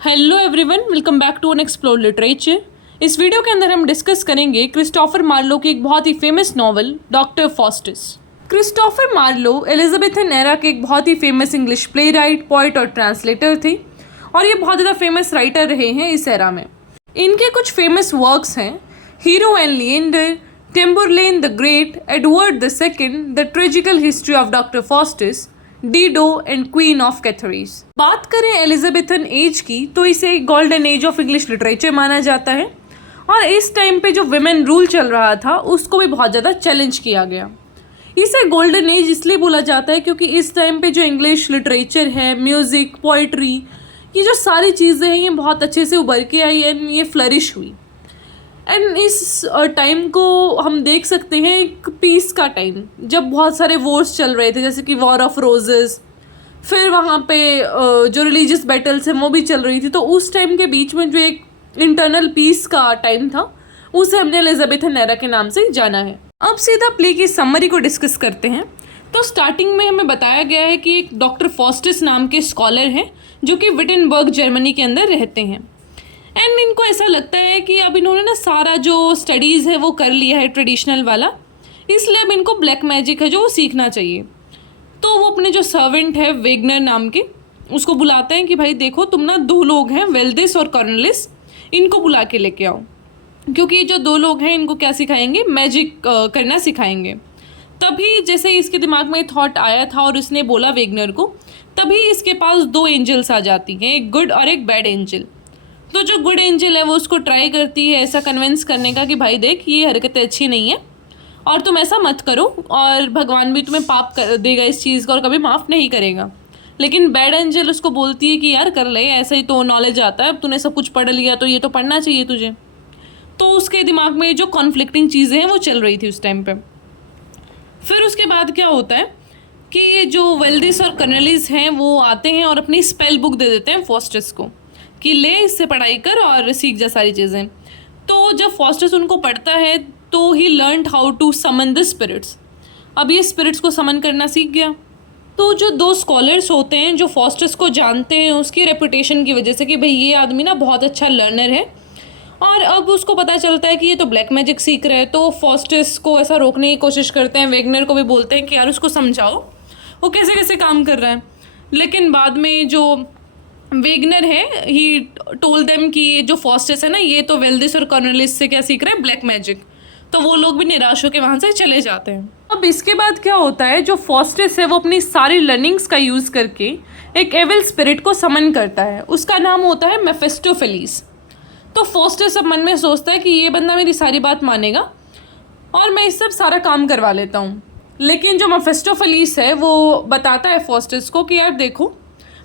Hello everyone, welcome back to unexplored literature. इस video के अंदर हम डिस्कस करेंगे क्रिस्टोफर मार्लो की एक बहुत ही famous novel doctor Faustus. Christopher Marlowe Elizabethan era के एक बहुत ही famous English playwright, poet और ट्रांसलेटर थे और ये बहुत ज़्यादा फेमस राइटर रहे हैं इस एरा में। इनके कुछ फेमस वर्क्स हैं Hero and Leander, Tamburlaine the Great, Edward the Second, the Tragical History of Doctor Faustus, Dido and Queen of Carthage. बात करें एलिजाबेथन एज की तो इसे golden age of English literature माना जाता है और इस टाइम पे जो विमेन रूल चल रहा था उसको भी बहुत ज़्यादा चैलेंज किया गया। इसे गोल्डन एज इसलिए बोला जाता है क्योंकि इस टाइम पे जो इंग्लिश लिटरेचर है, म्यूज़िक, पोइट्री, ये जो सारी चीज़ें हैं ये बहुत अच्छे से उभर के आई एंड ये फ्लरिश हुई। एंड इस टाइम को हम देख सकते हैं एक पीस का टाइम, जब बहुत सारे वॉर्स चल रहे थे जैसे कि वॉर ऑफ रोजेस, फिर वहाँ पे जो रिलीजियस बैटल्स हैं वो भी चल रही थी। तो उस टाइम के बीच में जो एक इंटरनल पीस का टाइम था उसे हमने एलिजाबेथन एरा के नाम से जाना है। अब सीधा प्ले की समरी को डिस्कस करते हैं। तो स्टार्टिंग में हमें बताया गया है कि एक डॉक्टर फॉस्टस नाम के स्कॉलर हैं जो कि विटेनबर्ग जर्मनी के अंदर रहते हैं एंड इनको ऐसा लगता है कि अब इन्होंने ना सारा जो स्टडीज़ है वो कर लिया है ट्रेडिशनल वाला, इसलिए अब इनको ब्लैक मैजिक है जो वो सीखना चाहिए। तो वो अपने जो सर्वेंट है वेगनर नाम के उसको बुलाते हैं कि भाई देखो तुम ना दो लोग हैं, वेल्दिस और कॉर्नेलिस, इनको बुला के लेके आओ क्योंकि जो दो लोग हैं इनको क्या सिखाएंगे, मैजिक करना सिखाएंगे। तभी जैसे इसके दिमाग में थॉट आया था और इसने बोला वेगनर को, तभी इसके पास दो एंजल्स आ जाती हैं, एक गुड और एक बैड एंजल। तो जो गुड एंजल है वो उसको ट्राई करती है ऐसा कन्विंस करने का कि भाई देख ये हरकतें अच्छी नहीं है और तुम ऐसा मत करो और भगवान भी तुम्हें पाप कर देगा इस चीज़ का और कभी माफ़ नहीं करेगा। लेकिन बैड एंजल उसको बोलती है कि यार कर ले, ऐसा ही तो नॉलेज आता है, अब तूने सब कुछ पढ़ लिया तो ये तो पढ़ना चाहिए तुझे। तो उसके दिमाग में जो कॉन्फ्लिक्टिंग चीज़ें हैं वो चल रही थी उस टाइम पर। फिर उसके बाद क्या होता है कि जो वेल्दिस और कर्नेलिस हैं वो आते हैं और अपनी स्पेल बुक दे देते हैं फॉस्टस को कि ले इससे पढ़ाई कर और सीख जा सारी चीज़ें। तो जब फॉस्टस उनको पढ़ता है तो ही learned how to summon the spirits. अब ये स्पिरिट्स को समन करना सीख गया। तो जो दो स्कॉलर्स होते हैं जो फॉस्टस को जानते हैं उसकी रेपुटेशन की वजह से कि भाई ये आदमी ना बहुत अच्छा लर्नर है, और अब उसको पता चलता है कि ये तो ब्लैक मैजिक सीख रहा है, तो फॉस्टस को ऐसा रोकने की कोशिश करते हैं। वेगनर को भी बोलते हैं कि यार उसको समझाओ वो कैसे कैसे काम कर रहा है। लेकिन बाद में जो वेगनर है ही टोल्ड देम कि ये जो फॉस्टस है ना ये तो वेल्दिस और कॉर्नेलिस से क्या सीख रहा है, ब्लैक मैजिक। तो वो लोग भी निराश होकर वहाँ से चले जाते हैं। अब इसके बाद क्या होता है, जो फॉस्टस है वो अपनी सारी लर्निंग्स का यूज़ करके एक एविल स्पिरिट को समन करता है, उसका नाम होता है मेफिस्टोफेलिस। तो फॉस्टस अब मन में सोचता है कि ये बंदा मेरी सारी बात मानेगा और मैं इससे सारा काम करवा लेता हूँ। लेकिन जो मेफिस्टोफेलिस है वो बताता है फॉस्टस को कि यार देखो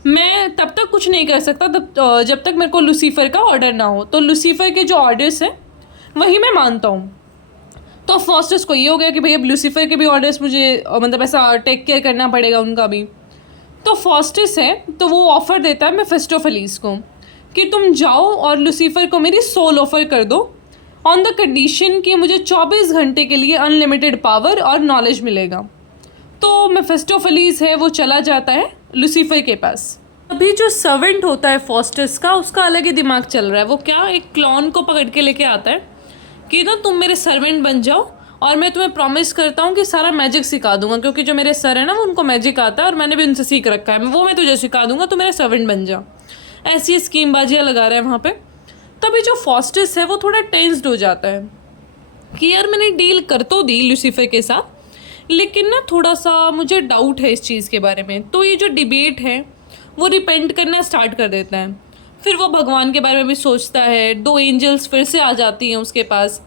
मैं तब तक कुछ नहीं कर सकता जब तक मेरे को लूसीफर का ऑर्डर ना हो, तो लूसीफर के जो ऑर्डर्स हैं वही मैं मानता हूँ। तो फॉस्टस को ये हो गया कि भाई अब लूसीफर के भी ऑर्डर्स मुझे मतलब ऐसा टेक केयर करना पड़ेगा उनका भी। तो फॉस्टस है तो वो ऑफ़र देता है मेफिस्टोफेलिस को कि तुम जाओ और लूसीफर को मेरी सोल ऑफ़र कर दो ऑन द कंडीशन कि मुझे 24 घंटे के लिए अनलिमिटेड पावर और नॉलेज मिलेगा। तो मेफिस्टोफेलिस है वो चला जाता है लूसीफर के पास। अभी जो सर्वेंट होता है फॉस्टस का उसका अलग ही दिमाग चल रहा है। वो क्या एक क्लॉन को पकड़ के लेके आता है कि ना तुम मेरे सर्वेंट बन जाओ और मैं तुम्हें प्रॉमिस करता हूँ कि सारा मैजिक सिखा दूंगा, क्योंकि जो मेरे सर है ना वो उनको मैजिक आता है और मैंने भी उनसे सीख रखा है, वो मैं तुझे सिखा दूंगा, तो मेरा सर्वेंट बन जा। ऐसी स्कीम बाजियाँ लगा रहे हैं वहाँ पे। तभी जो फॉस्टस है वो थोड़ा टेंस्ड हो जाता है कि यार मैंने डील कर तो दी लूसीफर के साथ, लेकिन ना थोड़ा सा मुझे डाउट है इस चीज़ के बारे में। तो ये जो डिबेट है वो रिपेंट करना स्टार्ट कर देता है। फिर वो भगवान के बारे में भी सोचता है। दो एंजल्स फिर से आ जाती हैं उसके पास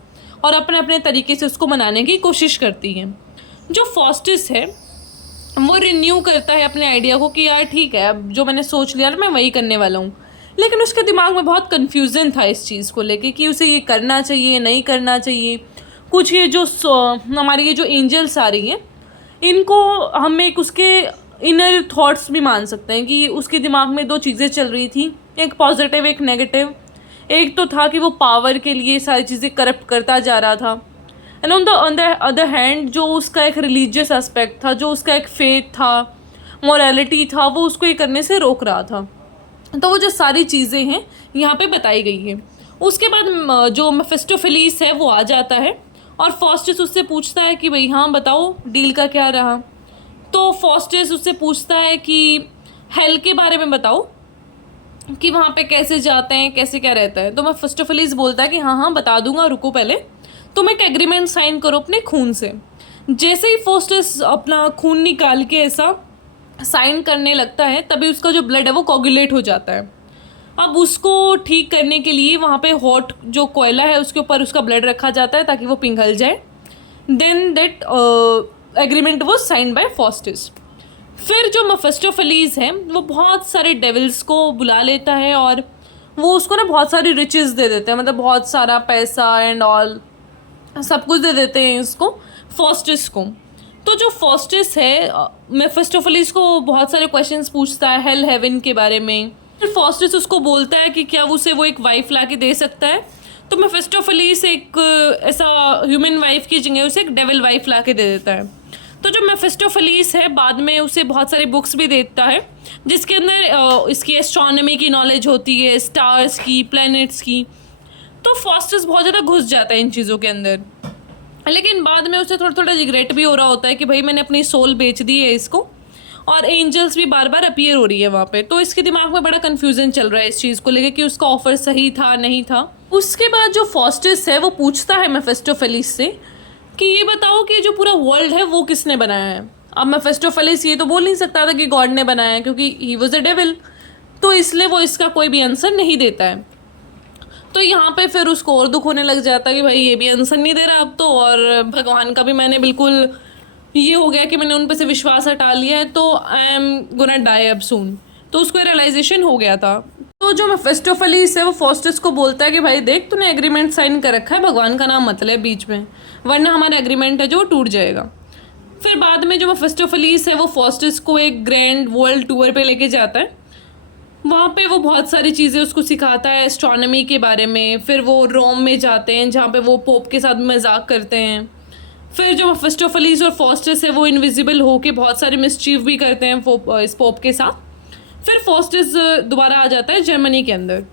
और अपने अपने तरीके से उसको मनाने की कोशिश करती हैं। जो फॉस्टस है वो रिन्यू करता है अपने आइडिया को कि यार ठीक है अब जो मैंने सोच लिया ना मैं वही करने वाला हूँ। लेकिन उसके दिमाग में बहुत कन्फ्यूज़न था इस चीज़ को लेके कि उसे ये करना चाहिए नहीं करना चाहिए। कुछ ये जो हमारी ये जो एंजल्स आ रही हैं इनको हम एक उसके इनर थॉट्स भी मान सकते हैं कि उसके दिमाग में दो चीज़ें चल रही थी, एक पॉजिटिव एक नेगेटिव। एक तो था कि वो पावर के लिए सारी चीज़ें करप्ट करता जा रहा था, and on the other hand जो उसका एक रिलीजियस एस्पेक्ट था, जो उसका एक फेथ था, मोरालिटी था, वो उसको ये करने से रोक रहा था। तो वो जो सारी चीज़ें हैं यहाँ पे बताई गई हैं। उसके बाद जो मेफिस्टोफेलिस है वो आ जाता है और फॉस्टस उससे पूछता है कि भाई हाँ बताओ डील का क्या रहा। तो फॉस्टस उससे पूछता है कि हेल के बारे में बताओ कि वहाँ पे कैसे जाते हैं, कैसे क्या रहता है। तो मेफिस्टोफेलिस बोलता है कि हाँ हाँ बता दूंगा, रुको पहले तुम एक एग्रीमेंट साइन करो अपने खून से। जैसे ही फॉस्टस अपना खून निकाल के ऐसा साइन करने लगता है तभी उसका जो ब्लड है वो कोगुलेट हो जाता है। अब उसको ठीक करने के लिए वहाँ पे हॉट जो कोयला है उसके ऊपर उसका ब्लड रखा जाता है ताकि वो पिघल जाए। Then that agreement was sign by Faustus. फिर जो मेफिस्टोफेलिस है वो बहुत सारे डेविल्स को बुला लेता है और वो उसको ना बहुत सारी रिचेस दे देते हैं, मतलब बहुत सारा पैसा एंड ऑल सब कुछ दे देते हैं इसको, फॉस्टस को। तो जो फॉस्टस है मेफिस्टोफेलिस को बहुत सारे क्वेश्चंस पूछता है हेल हेवन के बारे में। फिर फॉस्टस उसको बोलता है कि क्या उसे वो एक वाइफ ला के दे सकता है। तो मेफिस्टोफेलिस एक ऐसा ह्यूमन वाइफ की जगह उसे एक डेविल वाइफ ला के दे देता है। तो जो मेफिस्टोफेलिस है बाद में उसे बहुत सारे बुक्स भी देता है जिसके अंदर इसकी एस्ट्रोनॉमी की नॉलेज होती है, स्टार्स की, प्लैनेट्स की। तो फॉस्टस बहुत ज़्यादा घुस जाता है इन चीज़ों के अंदर, लेकिन बाद में उसे थोड़ा थोड़ा रिग्रेट भी हो रहा होता है कि भाई मैंने अपनी सोल बेच दी है इसको। और एंजल्स भी बार बार अपीयर हो रही है वहाँ पे, तो इसके दिमाग में बड़ा कन्फ्यूजन चल रहा है इस चीज़ को लेकर कि उसका ऑफर सही था नहीं था। उसके बाद जो फॉस्टस है वो पूछता है मेफिस्टोफेलिस से कि ये बताओ कि जो पूरा वर्ल्ड है वो किसने बनाया है। अब मेफिस्टोफेलिस ये तो बोल नहीं सकता था कि गॉड ने बनाया है क्योंकि ही वॉज अ डेविल, तो इसलिए वो इसका कोई भी आंसर नहीं देता है। तो यहाँ पे फिर उसको और दुख होने लग जाता है कि भाई ये भी आंसर नहीं दे रहा अब तो, और भगवान का भी मैंने बिल्कुल ये हो गया कि मैंने उन पे से विश्वास हटा लिया है, तो आई एम गोना डाई अब सून। तो उसको रियलाइजेशन हो गया था। तो जो मेफिस्टोफेलिस है वो फॉस्टस को बोलता है कि भाई देख तूने एग्रीमेंट साइन कर रखा है, भगवान का नाम मत ले बीच में, वरना हमारा एग्रीमेंट है जो टूट जाएगा। फिर बाद में जो मेफिस्टोफेलिस है वो फॉस्टस को एक ग्रैंड वर्ल्ड टूर पे लेके जाता है। वहाँ पे वो बहुत सारी चीज़ें उसको सिखाता है एस्ट्रोनॉमी के बारे में। फिर वो रोम में जाते हैं जहाँ पे वो पोप के साथ मजाक करते हैं। फिर जो मेफिस्टोफेलिस और फॉस्टस है वो इनविजिबल होके बहुत सारे मिसचीफ भी करते हैं इस पोप के साथ। फिर फॉस्टस दोबारा आ जाता है जर्मनी के अंदर।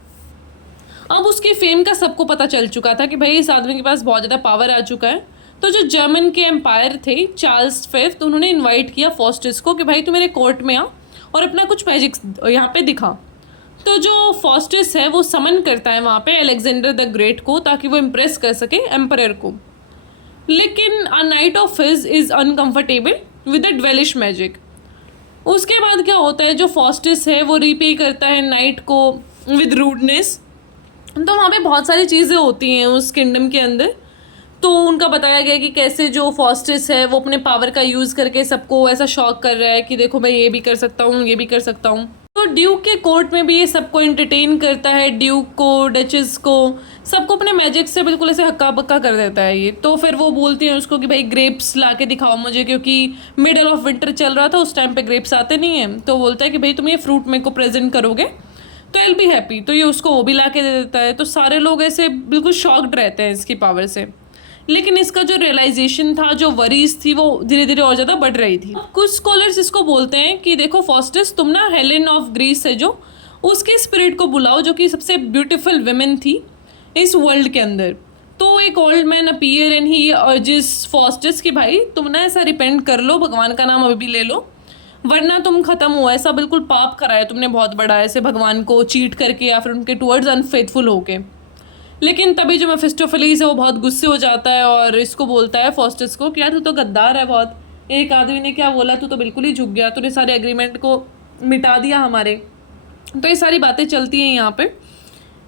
अब उसकी फेम का सबको पता चल चुका था कि भाई इस आदमी के पास बहुत ज़्यादा पावर आ चुका है। तो जो जर्मन के एम्पायर थे चार्ल्स फिफ्थ, उन्होंने इन्वाइट किया फॉस्टस को कि भाई तू मेरे कोर्ट में आ और अपना कुछ मैजिक यहाँ पे दिखा। तो जो फॉस्टस है वो समन करता है वहाँ पे अलेक्जेंडर द ग्रेट को ताकि वो इम्प्रेस कर सके एम्परर को। लेकिन a knight of his is uncomfortable with a devilish magic. उसके बाद क्या होता है, जो फॉस्टस है वो रीपे करता है नाइट को विद रूडनेस। तो वहाँ पे बहुत सारी चीज़ें होती हैं उस किंगडम के अंदर। तो उनका बताया गया कि कैसे जो फॉस्टस है वो अपने पावर का यूज़ करके सबको ऐसा शॉक कर रहा है कि देखो मैं ये भी कर सकता हूँ, ये भी कर सकता हूँ। तो ड्यूक के कोर्ट में भी ये सबको एंटरटेन करता है, ड्यूक को, डचेस को, सबको अपने मैजिक से बिल्कुल ऐसे हक्का बक्का कर देता है ये। तो फिर वो बोलती हैं उसको कि भाई ग्रेप्स ला के दिखाओ मुझे, क्योंकि मिडल ऑफ विंटर चल रहा था, उस टाइम पे ग्रेप्स आते नहीं हैं। तो बोलता है कि भाई तुम ये फ्रूट मेरे को प्रेजेंट करोगे तो आई विल बी हैप्पी। तो ये उसको वो भी ला के दे देता है। तो सारे लोग ऐसे बिल्कुल शॉक्ड रहते हैं इसकी पावर से। लेकिन इसका जो रियलाइजेशन था, जो वरीज थी, वो धीरे धीरे और ज़्यादा बढ़ रही थी। कुछ स्कॉलर्स इसको बोलते हैं कि देखो फॉस्टस, तुम ना हेलेन ऑफ ग्रीस है जो, उसके स्पिरिट को बुलाओ जो कि सबसे ब्यूटीफुल वुमेन थी इस वर्ल्ड के अंदर। तो एक old man appear and he urges Faustus कि भाई तुम ना ऐसा रिपेंट कर लो, भगवान का नाम अभी भी ले लो, वरना तुम खत्म हो। ऐसा बिल्कुल पाप करा है तुमने बहुत बड़ा, ऐसे भगवान को चीट करके या फिर उनके टुवर्ड्स अनफेथफुल होके। लेकिन तभी जो मेफिस्टोफेलिस है वो बहुत गुस्से हो जाता है और इसको बोलता है फॉस्टस को कि यार तू तो गद्दार है बहुत, एक आदमी ने क्या बोला तू तो बिल्कुल ही झुक गया, तूने सारे एग्रीमेंट को मिटा दिया हमारे। तो ये सारी बातें चलती हैं यहाँ पे।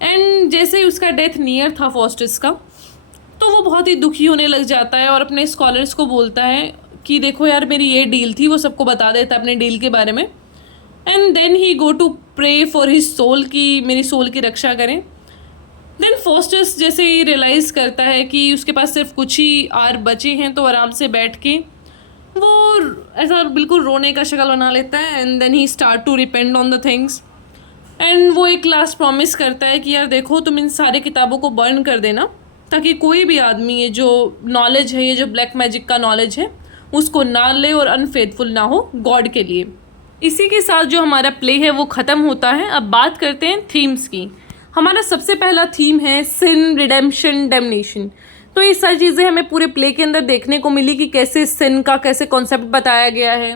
एंड जैसे ही उसका डेथ नियर था फॉस्टस का, तो वो बहुत ही दुखी होने लग जाता है और अपने स्कॉलर्स को बोलता है कि देखो यार मेरी ये डील थी, वो सबको बता देता है अपने डील के बारे में। And then he go to pray for his soul कि मेरी सोल की रक्षा करें। देन फॉस्टस जैसे ही रियलाइज़ करता है कि उसके पास सिर्फ कुछ ही आर बचे हैं, तो आराम से बैठ के वो ऐसा बिल्कुल रोने का शक्ल बना लेता है। And then he start to repent on the things. And वो एक लास्ट प्रॉमिस करता है कि यार देखो तुम इन सारे किताबों को बर्न कर देना, ताकि कोई भी आदमी ये जो नॉलेज है, ये जो ब्लैक मैजिक का नॉलेज है, उसको ना ले और अनफेथफुल ना हो गॉड के लिए। इसी के साथ जो हमारा प्ले है वो ख़त्म होता है। अब बात करते हैं थीम्स की। हमारा सबसे पहला थीम है सिन, रिडेम्पशन, डैम्नेशन। तो ये सारी चीज़ें हमें पूरे प्ले के अंदर देखने को मिली कि कैसे सिन का कैसे कॉन्सेप्ट बताया गया है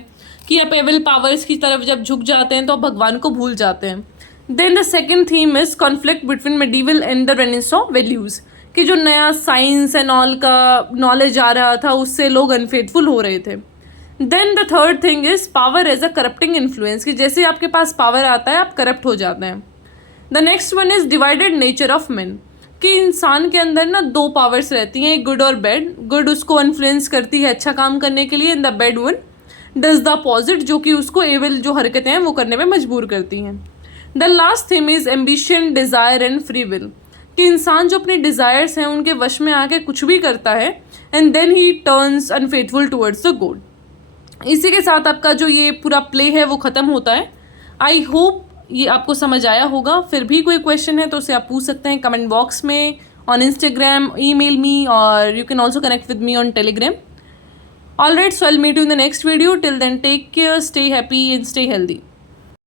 कि आप एविल पावर्स की तरफ जब झुक जाते हैं तो आप भगवान को भूल जाते हैं। Then the second theme is conflict between medieval and the renaissance values, कि जो नया साइंस एंड ऑल का नॉलेज आ रहा था उससे लोग अनफेथफुल हो रहे थे। Then the third thing is power as a corrupting influence, कि जैसे आपके पास पावर आता है आप करप्ट हो जाते हैं। The next one is divided nature of man, कि इंसान के अंदर ना दो पावर्स रहती हैं, एक गुड और बैड। गुड उसको इन्फ्लुएंस करती है अच्छा काम करने के लिए, and the bad one does the opposite, जो कि उसको एविल जो हरकतें हैं वो करने में मजबूर करती हैं। The last theme is ambition, desire and free will, कि इंसान जो अपने डिज़ायर्स हैं उनके वश में आके कुछ भी करता है and then he turns unfaithful towards the good. इसी के साथ आपका जो ये पूरा प्ले है वो ख़त्म होता है। आई होप ये आपको समझ आया होगा। फिर भी कोई क्वेश्चन है तो उसे आप पूछ सकते हैं कमेंट बॉक्स में, ऑन इंस्टाग्राम, ईमेल मी, और you can also connect with me on Telegram. Alright, so I will meet you in the next video. Till then take care, stay happy and stay healthy.